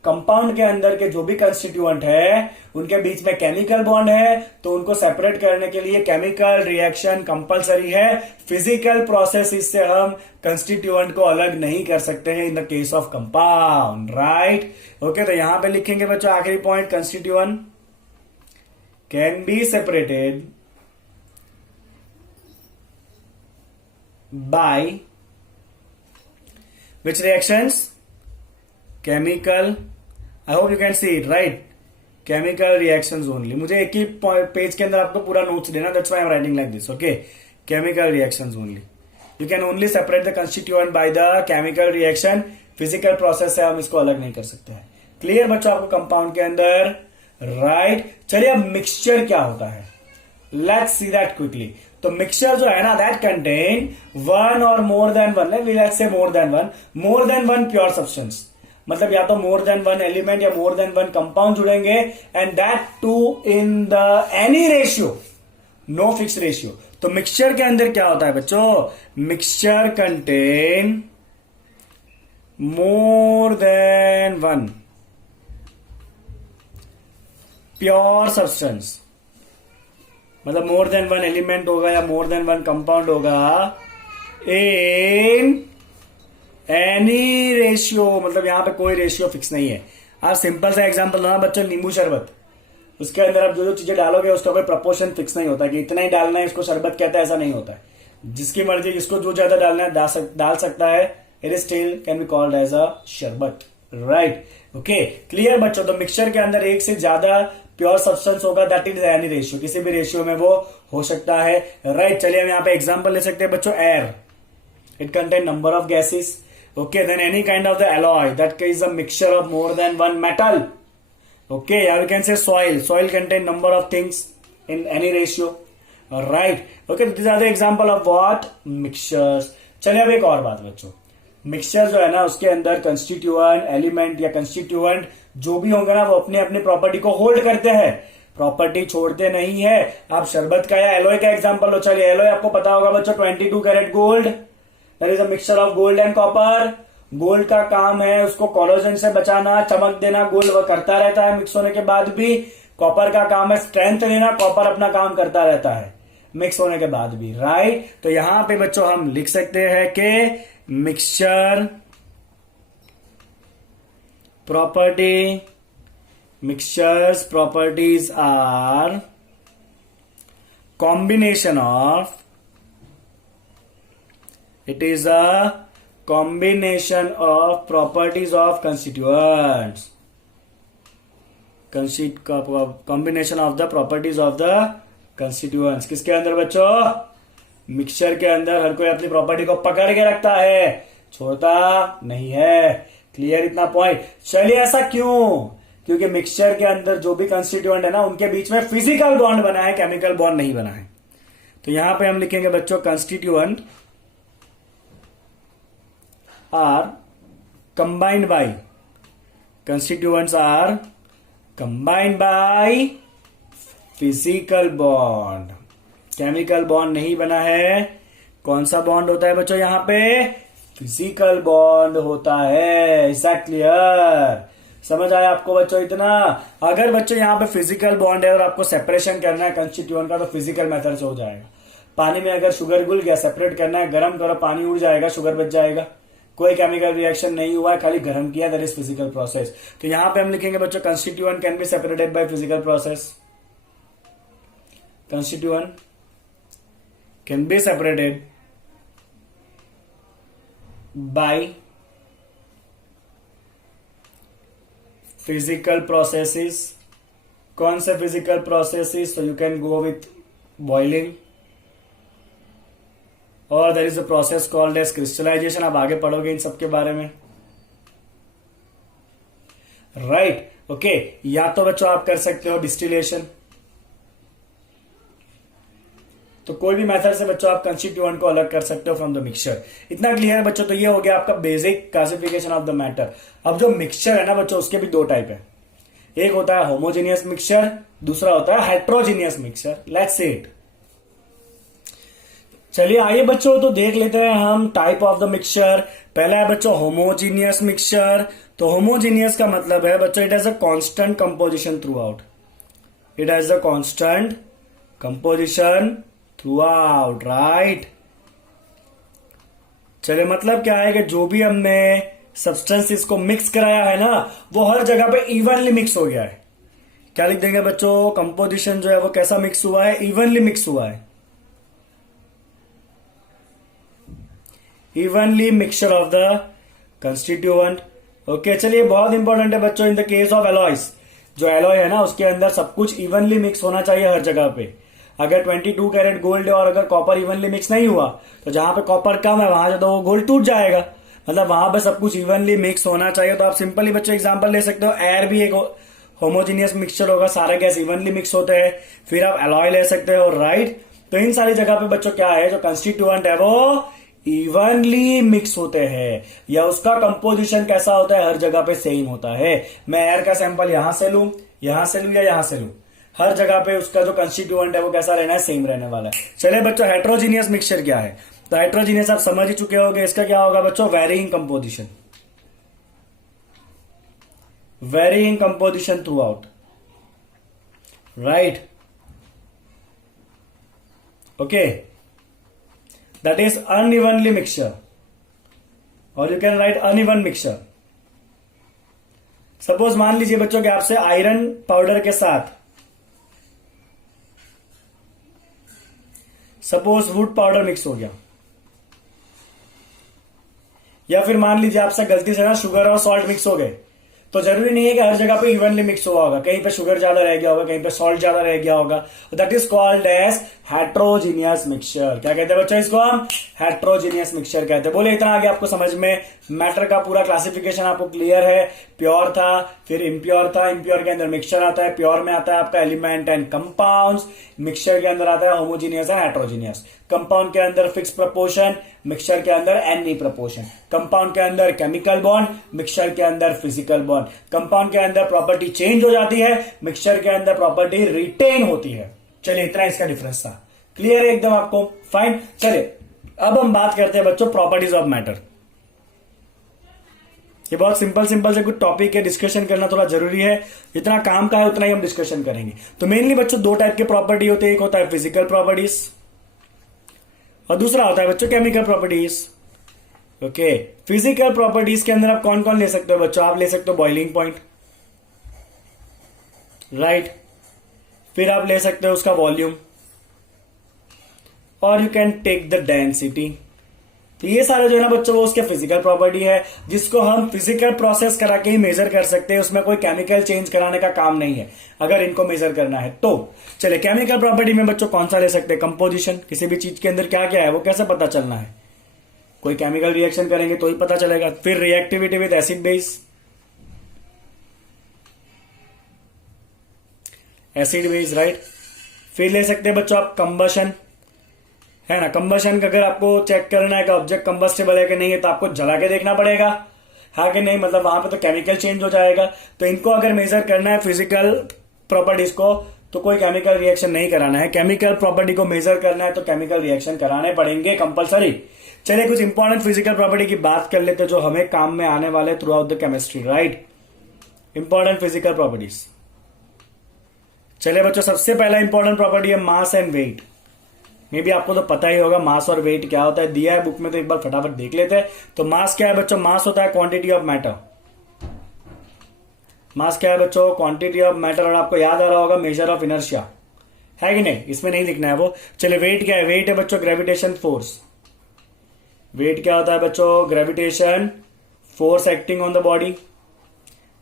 कंपाउंड के अंदर के जो भी कंस्टिट्यूएंट है उनके बीच में केमिकल बॉन्ड है, तो उनको सेपरेट करने के लिए केमिकल रिएक्शन कंपलसरी है। फिजिकल प्रोसेस से हम कंस्टिट्यूएंट को अलग नहीं कर सकते हैं in the case of compound, right. Okay, तो यहां पे लिखेंगे बच्चों आखिरी point, constituent can be separated bye which reactions? Chemical, I hope you can see it, right? Chemical reactions only। मुझे एक ही पेज के अंदर आपको पूरा नोट्स देना, that's why I'm writing like this, okay? Chemical reactions only। You can only separate the constituent by the chemical reaction। Physical process से हम इसको अलग नहीं कर सकते हैं। क्लियर बच्चों आपको कंपाउंड के अंदर, राइट। चलिए अब मिक्सचर क्या होता है, लेट्स सी दैट क्विकली। तो मिक्सचर जो है ना, दैट कंटेन वन और मोर than one, let's say more than one pure substance. मतलब या तो मोर देन वन एलिमेंट या मोर देन वन कंपाउंड जुड़ेंगे, and that too in the any ratio, no fix ratio. तो मिक्सचर के अंदर क्या होता है बच्चों? Mixture contain more than one pure substance. मतलब मोर देन वन एलिमेंट होगा या मोर देन वन कंपाउंड होगा इन एनी रेशियो, मतलब यहां पे कोई रेशियो फिक्स नहीं है। आप सिंपल सा एग्जांपल लो ना बच्चों, नींबू शरबत, उसके अंदर आप जो जो चीजें डालोगे उसका कोई प्रपोर्शन फिक्स नहीं होता कि इतना ही डालना है, इसको शरबत कहता है, ऐसा नहीं होता है। जिसकी मर्जी, जिसको जो ज्यादा डालना है डाल सकता है। It is still can be called as a sharbat, right. Okay, clear बच्चों। तो मिक्सचर के अंदर एक से ज्यादा प्योर सब्सटेंस होगा, दैट इज एनी रेशियो, किसी भी रेशियो में वो हो सकता है, राइट। चलिए हम यहाँ पे एग्जाम्पल ले सकते हैं बच्चों, air, it contain number of gases. Okay, then any kind of the alloy that is a mixture of more than one metal. Okay, or you can say soil. Soil contain number of things in any ratio. Alright. Okay, these are the example of what? Mixtures. चलिए अब एक और बात बच्चों, mixture जो है ना उसके अंदर कंस्टिट्यूएंट एलिमेंट या कंस्टिट्यूएंट जो भी होंगे ना वो अपने अपने प्रॉपर्टी को होल्ड करते हैं, प्रॉपर्टी छोड़ते नहीं है। आप शरबत का या एलोय का एग्जांपल लो। चलिए एलोय आपको पता होगा बच्चों, 22 carat gold, that is a mixture of gold and copper. Gold का काम है उसको कोरोजन से बचाना, चमक देना, गोल्ड वो करता रहता है मिक्स होने के बाद भी। कॉपर का काम है स्ट्रेंथ देना, कॉपर अपना काम करता रहता है मिक्स होने के बाद भी, राइट। तो यहां पे बच्चों हम लिख सकते हैं कि mixture property, mixtures properties are combination of, it is a combination of properties of constituents, combination of the properties of the constituents। किसके अंदर बच्चों? मिक्सचर के अंदर हर कोई अपनी प्रॉपर्टी को पकड़ के रखता है, छोड़ता नहीं है। क्लियर इतना पॉइंट? चलिए ऐसा क्यों? क्योंकि मिक्सचर के अंदर जो भी कंस्टिट्यूएंट है ना उनके बीच में फिजिकल बॉन्ड बना है, केमिकल बॉन्ड नहीं बना है। तो यहां पे हम लिखेंगे बच्चों, constituent are combined by, constituents are combined by physical bond, chemical bond नहीं बना है। कौन सा बॉन्ड होता है बच्चों यहां पे? फिजिकल बॉन्ड होता है। Is that clear? समझ आया आपको बच्चों इतना? अगर बच्चों यहां पे फिजिकल बॉन्ड है और आपको सेपरेशन करना है कंस्टिट्यूएंट का, तो फिजिकल मेथड से हो जाएगा। पानी में अगर शुगर घुल गया, सेपरेट करना है, गर्म करो, पानी उड़ जाएगा, शुगर बच जाएगा। कोई केमिकल रिएक्शन नहीं हुआ है, खाली गर्म किया, दैट इज फिजिकल प्रोसेस। तो यहां पे हम लिखेंगे बच्चों, constituent can be separated by physical process. Constituent can be separated by physical processes. कौन से फिजिकल प्रोसेसेस? तो you can go with boiling, और there is a process called as crystallization. आप आगे पढ़ोगे इन सब के बारे में, राइट। ओके, या तो बच्चों आप कर सकते हो डिस्टिलेशन। तो कोई भी मेथड से बच्चों आप कंस्टिट्यूएंट को अलग कर सकते हो फ्रॉम द मिक्सचर। इतना क्लियर है बच्चों? तो ये हो गया आपका basic classification of the matter. अब जो मिक्सचर है ना बच्चों, उसके भी दो टाइप है। एक होता है होमोजेनियस मिक्सचर, दूसरा होता है heterogeneous mixture. Let's see it. चलिए आइए बच्चों तो देख लेते हैं हम टाइप ऑफ द मिक्सचर। पहला है बच्चों होमोजीनियस मिक्सचर। तो होमोजीनियस का मतलब है बच्चों, it has a constant composition through out. It has a constant composition throughout, right. चलिए मतलब क्या है कि जो भी हमने सब्सटेंसेस को मिक्स कराया है ना, वो हर जगह पे इवनली मिक्स हो गया है। क्या लिख देंगे बच्चों? कंपोजिशन जो है वो कैसा मिक्स हुआ है? इवनली मिक्स हुआ है। Evenly mixture of the constituent. Okay, चलिए बहुत इंपॉर्टेंट है बच्चों in the case of alloys. जो एलॉय है ना उसके अंदर सब कुछ इवनली मिक्स होना चाहिए हर जगह पे। अगर 22 कैरेट गोल्ड है और अगर कॉपर इवनली मिक्स नहीं हुआ, तो जहां पे कॉपर कम है वहां से तो वो गोल्ड टूट जाएगा। मतलब वहां पे सब कुछ इवनली मिक्स होना चाहिए। तो आप सिंपली बच्चों एग्जांपल ले सकते हो, एयर भी एक होमोजीनियस मिक्सचर होगा, सारे गैस इवनली मिक्स होते हैं। फिर आप एलॉय ले सकते हो, राइट। तो इन सारी जगह पे बच्चों क्या है, जो कंस्टिट्यूएंट है वो इवनली मिक्स होते हैं, या उसका कंपोजिशन कैसा होता है हर जगह पे सेम होता है। मैं एयर का सैंपल यहां से लूं, यहां से लूं या यहां से लूं, हर जगह पे उसका जो कंस्टिट्यूएंट है वो कैसा रहना है? सेम रहने वाला है। चलिए बच्चों हेट्रोजीनियस मिक्सचर क्या है? तो हेट्रोजीनियस आप समझ ही चुके होंगे। इसका क्या होगा बच्चों? Varying composition, varying composition throughout, right. Okay, that is unevenly mixture, और you can write uneven mixture. Suppose मान लीजिए बच्चों के आपसे आयरन पाउडर के साथ सपोज वुड पाउडर मिक्स हो गया, या फिर मान लीजिए आपसे गलती से ना शुगर और सॉल्ट मिक्स हो गए, तो जरूरी नहीं है कि हर जगह पे इवनली मिक्स हुआ होगा, कहीं पे शुगर ज्यादा रह गया होगा, कहीं पे सॉल्ट ज्यादा रह गया होगा। That is called as heterogeneous mixture. क्या कहते हैं बच्चों इसको हम? हेट्रोजीनियस मिक्सचर कहते हैं। बोले इतना आगे आपको समझ में मैटर का पूरा क्लासिफिकेशन आपको क्लियर है। प्योर था, फिर इम्प्योर था, इम्प्योर के अंदर मिक्सचर आता है, प्योर में आता है आपका एलिमेंट एंड कंपाउंड्स, मिक्सचर के अंदर आता है होमोजीनियस एंड हेट्रोजीनियस। कंपाउंड के अंदर फिक्स प्रपोर्शन, मिक्सचर के अंदर एनी प्रपोर्शन। कंपाउंड के अंदर केमिकल बॉन्ड, मिक्सचर के अंदर फिजिकल बॉन्ड। कंपाउंड के अंदर प्रॉपर्टी चेंज हो जाती है, मिक्सचर के अंदर प्रॉपर्टी रिटेन होती है। चलिए इतना इसका डिफरेंस था। क्लियर है एकदम आपको? फाइन। चलिए अब हम बात करते हैं बच्चों प्रॉपर्टीज ऑफ मैटर। ये बहुत सिंपल सिंपल से कुछ टॉपिक है, डिस्कशन करना थोड़ा जरूरी है। जितना काम का है उतना ही हम डिस्कशन करेंगे। तो मेनली बच्चों दो टाइप के प्रॉपर्टी होते हैं, एक होता है फिजिकल प्रॉपर्टीज और दूसरा होता है बच्चों chemical properties. Okay, physical properties के अंदर आप कौन कौन ले सकते हो बच्चों? आप ले सकते हो बॉइलिंग पॉइंट, राइट, फिर आप ले सकते हो उसका वॉल्यूम, और you can take the density. तो ये सारे जो है ना बच्चों वो उसके फिजिकल प्रॉपर्टी है, जिसको हम फिजिकल प्रोसेस करा के ही मेजर कर सकते हैं। उसमें कोई केमिकल चेंज कराने का काम नहीं है अगर इनको मेजर करना है तो। चले केमिकल प्रॉपर्टी में बच्चों कौन सा ले सकते हैं? कंपोजिशन, किसी भी चीज के अंदर क्या क्या है वो कैसे पता चलना है? कोई केमिकल रिएक्शन करेंगे तो ही पता चलेगा। फिर reactivity with acid base, acid base, right. फिर ले सकते हैं बच्चों आप कंबशन, है ना। कंबशन का अगर आपको चेक करना है कि ऑब्जेक्ट कंबस्टेबल है कि नहीं है तो आपको जला के देखना पड़ेगा, हाँ कि नहीं, मतलब वहां पे तो केमिकल चेंज हो जाएगा। तो इनको अगर मेजर करना है फिजिकल प्रॉपर्टीज को तो कोई केमिकल रिएक्शन नहीं कराना है। केमिकल प्रॉपर्टी को मेजर करना है तो केमिकल रिएक्शन कराने पड़ेंगे कंपलसरी। चलिए कुछ इंपॉर्टेंट फिजिकल प्रॉपर्टी की बात कर लेते हैं जो हमें काम में आने वाले through out the chemistry, right. Important physical properties. चलिए बच्चों सबसे पहला इंपॉर्टेंट प्रॉपर्टी है मास एंड वेट। मे भी आपको तो पता ही होगा मास और वेट क्या होता है, दिया है बुक में, तो एक बार फटाफट देख लेते हैं। तो मास क्या है बच्चों? मास होता है क्वांटिटी ऑफ मैटर। मास क्या है बच्चों? Quantity of matter. और आपको याद आ रहा होगा मेजर ऑफ इनर्शिया, है कि नहीं? इसमें नहीं लिखना है वो। चलिए वेट क्या है? वेट है बच्चों ग्रेविटेशन फोर्स। वेट क्या होता है बच्चों? Gravitation force acting on the body.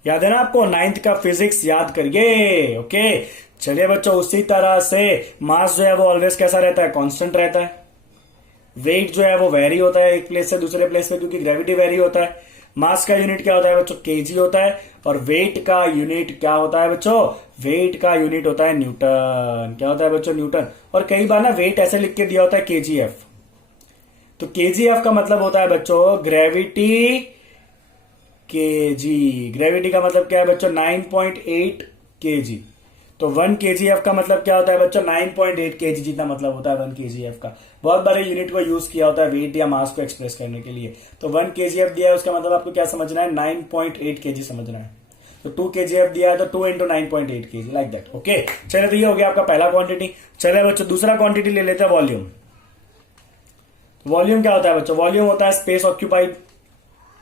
याद है ना आपको? 9th का फिजिक्स याद करिए। ओके, चलिए बच्चों उसी तरह से मास जो है वो ऑलवेज कैसा रहता है? कांस्टेंट रहता है। वेट जो है वो वेरी होता है एक प्लेस से दूसरे प्लेस पे, क्योंकि ग्रेविटी वेरी होता है। मास का यूनिट क्या होता है बच्चों? केजी होता है। और वेट का यूनिट क्या होता है बच्चों? वेट का यूनिट होता है न्यूटन। क्या होता है बच्चों? न्यूटन। और कई बार ना वेट ऐसे लिख के दिया होता है केजीएफ। तो केजीएफ का मतलब होता है बच्चों ग्रेविटी केजी। ग्रेविटी का मतलब क्या है बच्चों? 9.8 केजी। तो 1 केजीएफ का मतलब क्या होता है बच्चों? 9.8 केजी जितना मतलब होता है 1 केजीएफ का। बहुत बार यूनिट को यूज किया होता है वेट या मास को एक्सप्रेस करने के लिए। तो 1 केजीएफ दिया है उसका मतलब आपको क्या समझना है? 9.8 केजी समझना है। तो 2 केजीएफ दिया है तो 2 into 9.8 KG, like that. Okay, चलिए तो ये हो गया आपका पहला क्वांटिटी। चलिए बच्चों दूसरा क्वांटिटी ले लेते हैं वॉल्यूम। वॉल्यूम क्या होता है बच्चों? वॉल्यूम होता है space occupied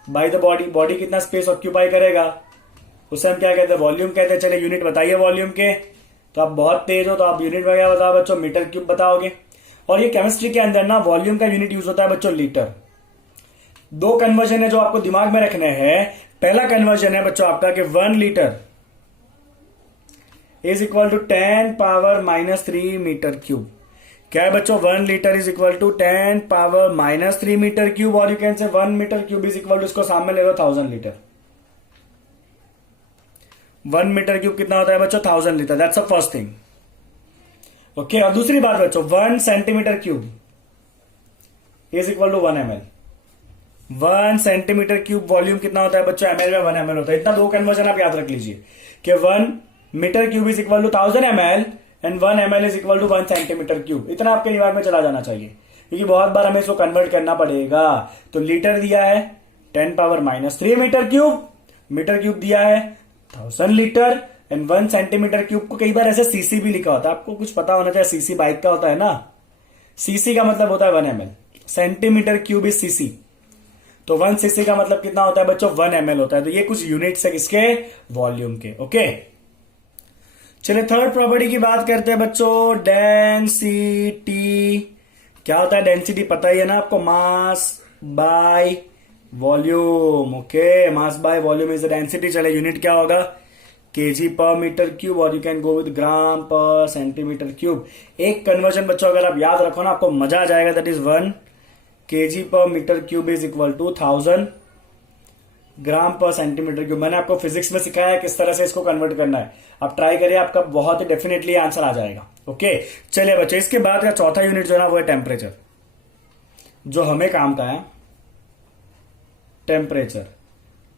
by the body. Body कितना स्पेस ऑक्यूपाई करेगा उसे हम क्या कहते हैं? वॉल्यूम कहते हैं। चलिए यूनिट बताइए वॉल्यूम के। तो आप बहुत तेज हो तो आप यूनिट में क्या बताओ बच्चों? मीटर क्यूब बताओगे। और ये केमिस्ट्री के अंदर ना वॉल्यूम का यूनिट यूज होता है बच्चों लीटर। 2 कन्वर्जन है जो आपको दिमाग में रखने हैं। पहला कन्वर्जन है बच्चों आपका कि 1 litre is equal to 10⁻³ metre cube. क्या है बच्चों? 1 litre is equal to 10⁻³ metre cube. और you can say 1 metre cube is equal to, इसको सामने ले लो, 1000 लीटर। 1 मीटर क्यूब कितना होता है बच्चों? 1000 litre. That's a first thing. Okay, और दूसरी बात बच्चों 1 centimetre cube is equal to 1 ml। 1 centimetre cube volume कितना होता है बच्चों? ml में 1 ml होता है। इतना 2 कन्वर्जन आप याद रख लीजिए कि 1 metre cube is equal to 1000 ml and 1 ml is equal to 1 centimetre cube. इतना आपके दिमाग में चला जाना चाहिए क्योंकि बहुत बार हमें इसको कन्वर्ट करना पड़ेगा। तो लीटर दिया है 10⁻³ मीटर क्यूब, मीटर क्यूब दिया है 1000 लीटर एंड 1 सेंटीमीटर क्यूब को कई बार ऐसे सीसी भी लिखा होता है। आपको कुछ पता होना चाहिए, सीसी बाइक का होता है ना। सीसी का मतलब होता है 1 ml। Centimetre cube is CC. तो 1 सीसी का मतलब कितना होता है बच्चों, 1 ml होता है। तो ये कुछ यूनिट्स है किसके, वॉल्यूम के। ओके, चलिए थर्ड प्रॉपर्टी की बात करते हैं बच्चों, डेंसिटी। क्या होता है डेंसिटी, पता ही है ना आपको, mass by volume. Okay, mass by volume is the density. चले यूनिट क्या होगा, केजी पर मीटर क्यूब, और you can go with gram per centimetre cube. एक कन्वर्जन बच्चों अगर आप याद रखो ना, आपको मजा आ जाएगा। That is 1 KG per metre cube is equal to 1000 gram per centimetre cube. मैंने आपको फिजिक्स में सिखाया है किस तरह से इसको कन्वर्ट करना है। आप ट्राई करिए, आपका बहुत ही डेफिनेटली आंसर आ जाएगा। ओके, चलिए बच्चों इसके बाद का चौथा यूनिट जो है ना वो है टेम्परेचर, जो हमें काम का है। टेम्परेचर,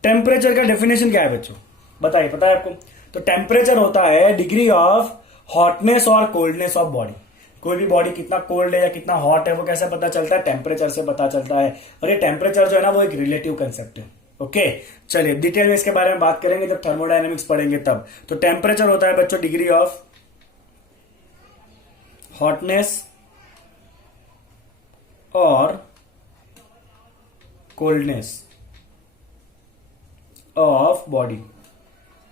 टेम्परेचर का डेफिनेशन क्या है बच्चों, बताइए, पता है आपको? तो टेम्परेचर होता है डिग्री ऑफ हॉटनेस और कोल्डनेस ऑफ बॉडी। कोई भी बॉडी कितना कोल्ड है या कितना हॉट है वो कैसे पता चलता है, टेम्परेचर से पता चलता है। और ये टेम्परेचर जो है ना वो एक रिलेटिव कंसेप्ट है। ओके, चलिए डिटेल में इसके बारे में बात करेंगे जब थर्मोडायनेमिक्स पढ़ेंगे तब। तो टेम्परेचर होता है बच्चों डिग्री ऑफ हॉटनेस और coldness of body.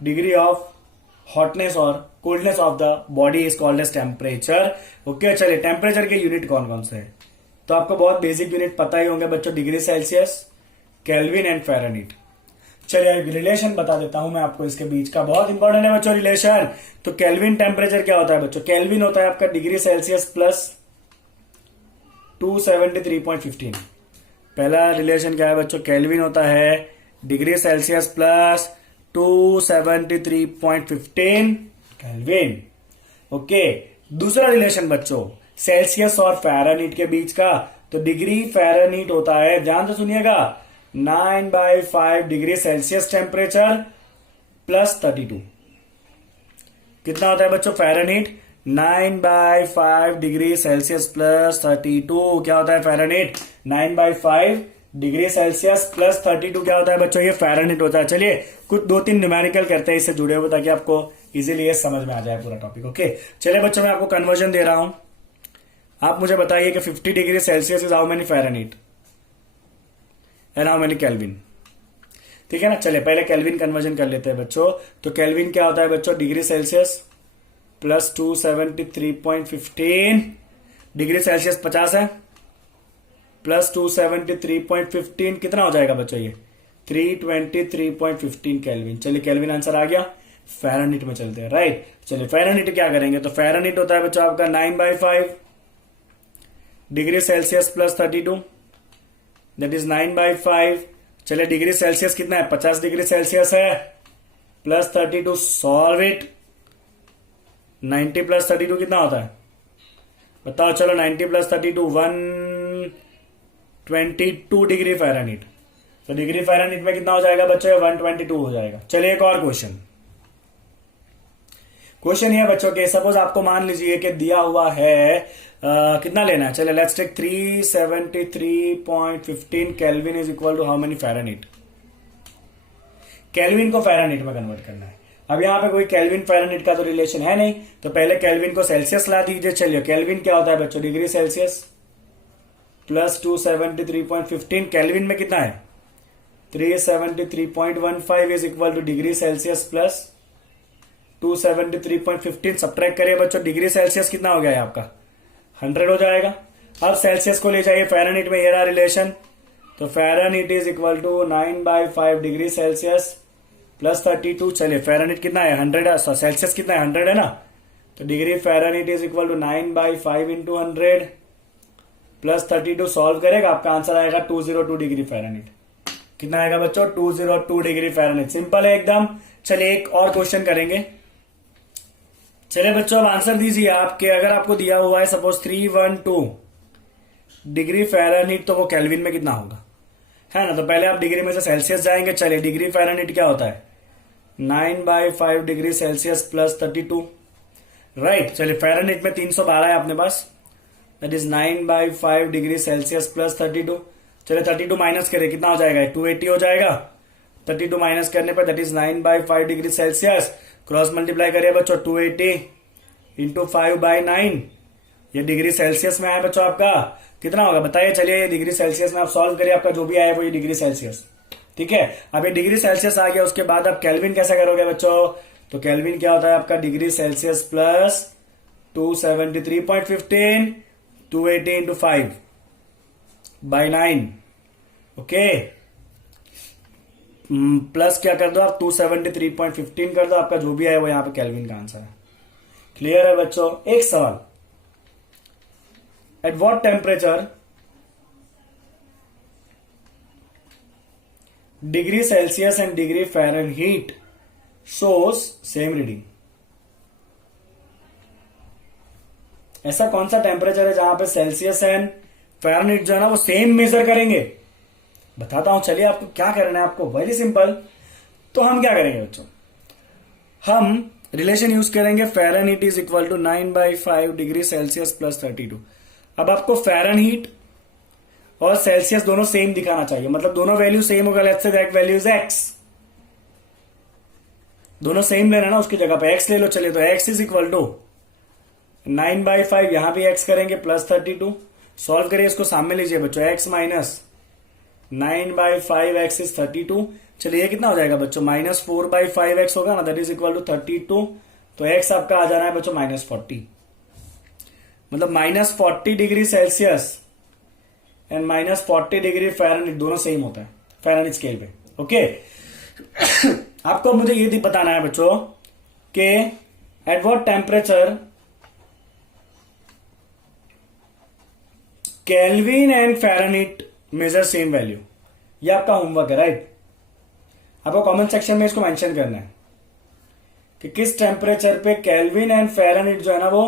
Degree of hotness और coldness of the body is called as temperature. Okay, चलिए टेम्परेचर के यूनिट कौन कौन से हैं? तो आपको बहुत बेसिक यूनिट पता ही होंगे बच्चों, degree Celsius, kelvin and Fahrenheit. चलिए एक रिलेशन बता देता हूं मैं आपको इसके बीच का, बहुत इंपॉर्टेंट है बच्चों रिलेशन। तो केल्विन टेम्परेचर क्या होता है बच्चों, केल्विन होता है आपका डिग्री सेल्सियस प्लस 273.15। पहला रिलेशन क्या है बच्चों, केल्विन होता है degree Celsius plus 273.15 kelvin. Okay, दूसरा रिलेशन बच्चों सेल्सियस और फ़ारेनहीट के बीच का। तो डिग्री फ़ारेनहीट होता है, ध्यान से सुनिएगा, 9/5 डिग्री सेल्सियस टेम्परेचर प्लस 32। कितना होता है बच्चों फ़ारेनहीट, 9/5 डिग्री सेल्सियस प्लस 32। क्या होता है फ़ारेनहीट, 9/5 डिग्री सेल्सियस प्लस 32 क्या होता है बच्चों, ये फ़ारेनहीट होता है। चलिए कुछ 2-3 न्यूमेरिकल करते हैं इससे जुड़े हुए, ताकि आपको इजीली ये समझ में आ जाए पूरा टॉपिक। ओके, चलिए बच्चों मैं आपको कन्वर्जन दे रहा हूं, आप मुझे बताइए कि 50 degree Celsius is how many Fahrenheit and how many kelvin. ठीक है ना, चलिए पहले केल्विन कन्वर्जन कर लेते हैं बच्चों। तो केल्विन क्या होता है बच्चों, degree Celsius plus 273.15 degree Celsius 50 है, प्लस 273.15 कितना हो जाएगा बच्चों, ये 323.15 केल्विन। चलिए केल्विन आंसर आ गया। फ़ारेनहीट में चलते हैं, राइट। चलिए फ़ारेनहीट क्या करेंगे, तो फ़ारेनहीट होता है बच्चों आपका 9/5 degree Celsius plus 32, that is 9/5। चलिए डिग्री सेल्सियस कितना है, 50 डिग्री सेल्सियस है, प्लस 32, सॉल्व इट। 90 प्लस 32 कितना होता है बताओ, चलो 90 प्लस 32 122 डिग्री फ़ारेनहीट। तो डिग्री फ़ारेनहीट में कितना हो जाएगा बच्चों, 122 हो जाएगा। चलिए एक और क्वेश्चन ये बच्चों के, सपोज आपको मान लीजिए कि दिया हुआ है कितना लेना है, चलिए let's take 373.15 kelvin is equal to how many Fahrenheit. Kelvin को फ़ारेनहीट में कन्वर्ट करना है। अब यहां पे कोई केल्विन फ़ारेनहीट का तो रिलेशन है नहीं, तो पहले केल्विन को सेल्सियस ला दीजिए। चलिए केल्विन क्या होता है बच्चों, डिग्री सेल्सियस प्लस 273.15 केल्विन में कितना है, 373.15 is equal two degree Celsius plus 273.15। Subtract करिए बच्चों, डिग्री सेल्सियस कितना हो गया आपका 100 हो जाएगा। अब सेल्सियस को ले जाइए फ़ारेनहीट में, ये रहा रिलेशन। तो Fahrenheit is equal to 9/5 degree Celsius plus 32। चलिए फ़ारेनहीट कितना है 100 है, सेल्सियस कितना है 100 है ना, तो degree Fahrenheit is equal to 9/5 into 100 plus 32। Solve करेगा आपका आंसर आएगा 202 डिग्री फ़ारेनहीट। कितना आएगा बच्चों, 202 डिग्री फ़ारेनहीट। सिंपल है एकदम। चलिए एक और क्वेश्चन करेंगे। चलिए बच्चों अब आंसर दीजिए आपके, अगर आपको दिया हुआ है सपोज 312 डिग्री फ़ारेनहीट, तो वो केल्विन में कितना होगा, है ना। तो पहले आप डिग्री में से सेल्सियस जाएंगे। चलिए डिग्री फ़ारेनहीट क्या होता है, 9/5 डिग्री सेल्सियस प्लस 32, राइट। चलिए फ़ारेनहीट में 312 है अपने पास, that is 9/5 degree Celsius plus 32। चलिए 32 माइनस करें, कितना हो जाएगा, 280 हो जाएगा। 32 माइनस करने पर that is 9/5 degree Celsius, cross multiply करिए बच्चों, 280 इंटू 5/9 ये डिग्री सेल्सियस में आया बच्चों, आपका कितना होगा बताइए। चलिए ये डिग्री सेल्सियस में आप सॉल्व करिए, आपका जो भी आया वो ये डिग्री सेल्सियस। ठीक है, अब ये डिग्री सेल्सियस आ गया, उसके बाद आप केल्विन कैसे करोगे बच्चों। तो केल्विन क्या होता है आपका, degree Celsius plus 273.15, 280 into 5 by 9। Okay, plus क्या कर दो आप 273.15 कर दो, आपका जो भी आए वो यहां पे केल्विन का आंसर है। क्लियर है बच्चों। एक सवाल, eight what temperature degree Celsius and degree Fahrenheit shows same reading. ऐसा कौन सा टेम्परेचर है जहां पे सेल्सियस एंड फ़ारेनहीट जो है ना वो सेम मेजर करेंगे, बताता हूं। चलिए आपको क्या करना है, आपको वेरी सिंपल। तो हम क्या करेंगे बच्चों, हम रिलेशन यूज करेंगे, Fahrenheit is equal to 9/5 degree Celsius plus 32। अब आपको फ़ारेनहीट और सेल्सियस दोनों सेम दिखाना चाहिए, मतलब दोनों वैल्यू सेम होगा। Let's say that value is x, दोनों सेम लेना ना, उसकी जगह पे एक्स ले लो। चलिए तो एक्स इज इक्वल टू 9/5, यहां भी एक्स करेंगे प्लस 32। सॉल्व करिए इसको, सामने लीजिए बच्चों, एक्स माइनस 9/5 एक्स इज 32। चलिए ये कितना हो जाएगा बच्चों, -4/5 एक्स होगा ना, दैट इज इक्वल टू 32। तो एक्स आपका आ जाना है बच्चों -40, मतलब -40 degree Celsius and -40 degree Fahrenheit दोनों सेम होता है फ़ारेनहीट स्केल पे। ओके, आपको मुझे ये भी बताना है बच्चों कि at what temperature kelvin and Fahrenheit measure same value. ये आपका होमवर्क है, राइट। आपको कमेंट सेक्शन में इसको मेंशन करना है कि किस टेम्परेचर पे केल्विन एंड फ़ारेनहीट जो है ना वो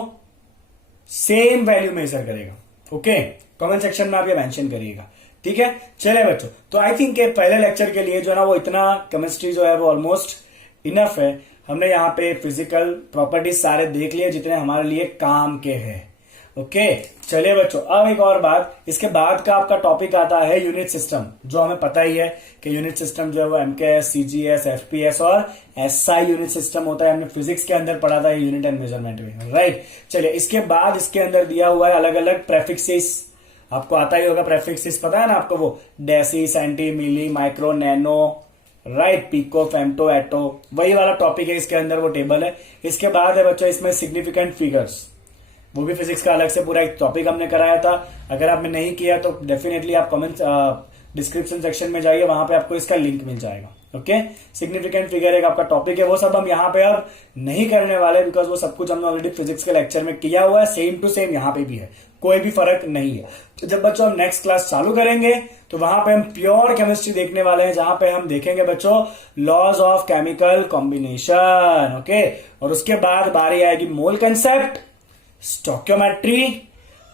सेम वैल्यू मेजर करेगा। ओके, कमेंट सेक्शन में आप ये मेंशन करिएगा, ठीक है। चले बच्चों, तो आई थिंक पहले लेक्चर के लिए जो है ना वो इतना केमिस्ट्री जो है वो ऑलमोस्ट इनफ है। हमने यहाँ पे फिजिकल प्रॉपर्टीज सारे देख लिए जितने हमारे लिए काम के हैं। ओके, चलिए बच्चों, अब एक और बात, इसके बाद का आपका टॉपिक आता है यूनिट सिस्टम, जो हमें पता ही है कि यूनिट सिस्टम जो है वो एमकेएस, सीजीएस, एफपीएस और एसआई यूनिट सिस्टम होता है। हमने फिजिक्स के अंदर पढ़ा था यूनिट एंड मेजरमेंट में, राइट। चलिए इसके बाद इसके अंदर दिया हुआ है अलग अलग प्रेफिक्सेस, आपको आता ही होगा प्रेफिक्सेस, पता है ना आपको, वो deci, centi, milli, micro, nano, right, pico, femto, atto, वही वाला टॉपिक है इसके अंदर, वो टेबल है। इसके बाद है बच्चों इसमें सिग्निफिकेंट फिगर्स, वो भी फिजिक्स का अलग से पूरा एक टॉपिक हमने कराया था। अगर आपने नहीं किया तो डेफिनेटली आप कमेंट डिस्क्रिप्शन सेक्शन में जाइए, वहां पे आपको इसका लिंक मिल जाएगा। ओके, सिग्निफिकेंट फिगर एक आपका टॉपिक है, वो सब हम यहाँ पे अब नहीं करने वाले, बिकॉज वो सब कुछ हमने ऑलरेडी फिजिक्स के लेक्चर में किया हुआ है, सेम टू सेम यहाँ पे भी है, कोई भी फर्क नहीं है। तो जब बच्चों हम नेक्स्ट क्लास चालू करेंगे तो वहां पे हम प्योर केमिस्ट्री देखने वाले हैं, जहां पे हम देखेंगे बच्चों laws of chemical combination. Okay, और उसके बाद बारी आएगी mole concept, stoichiometry,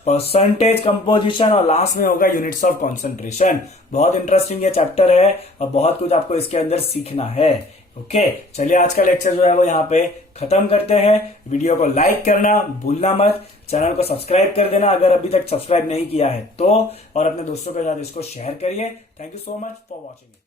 percentage composition और लास्ट में होगा यूनिट्स ऑफ कॉन्सेंट्रेशन। बहुत इंटरेस्टिंग ये चैप्टर है और बहुत कुछ आपको इसके अंदर सीखना है। ओके, चलिए आज का लेक्चर जो है वो यहाँ पे खत्म करते हैं। वीडियो को लाइक करना भूलना मत, चैनल को सब्सक्राइब कर देना अगर अभी तक सब्सक्राइब नहीं किया है तो, और अपने दोस्तों के साथ इसको शेयर करिए। Thank you so much for watching it.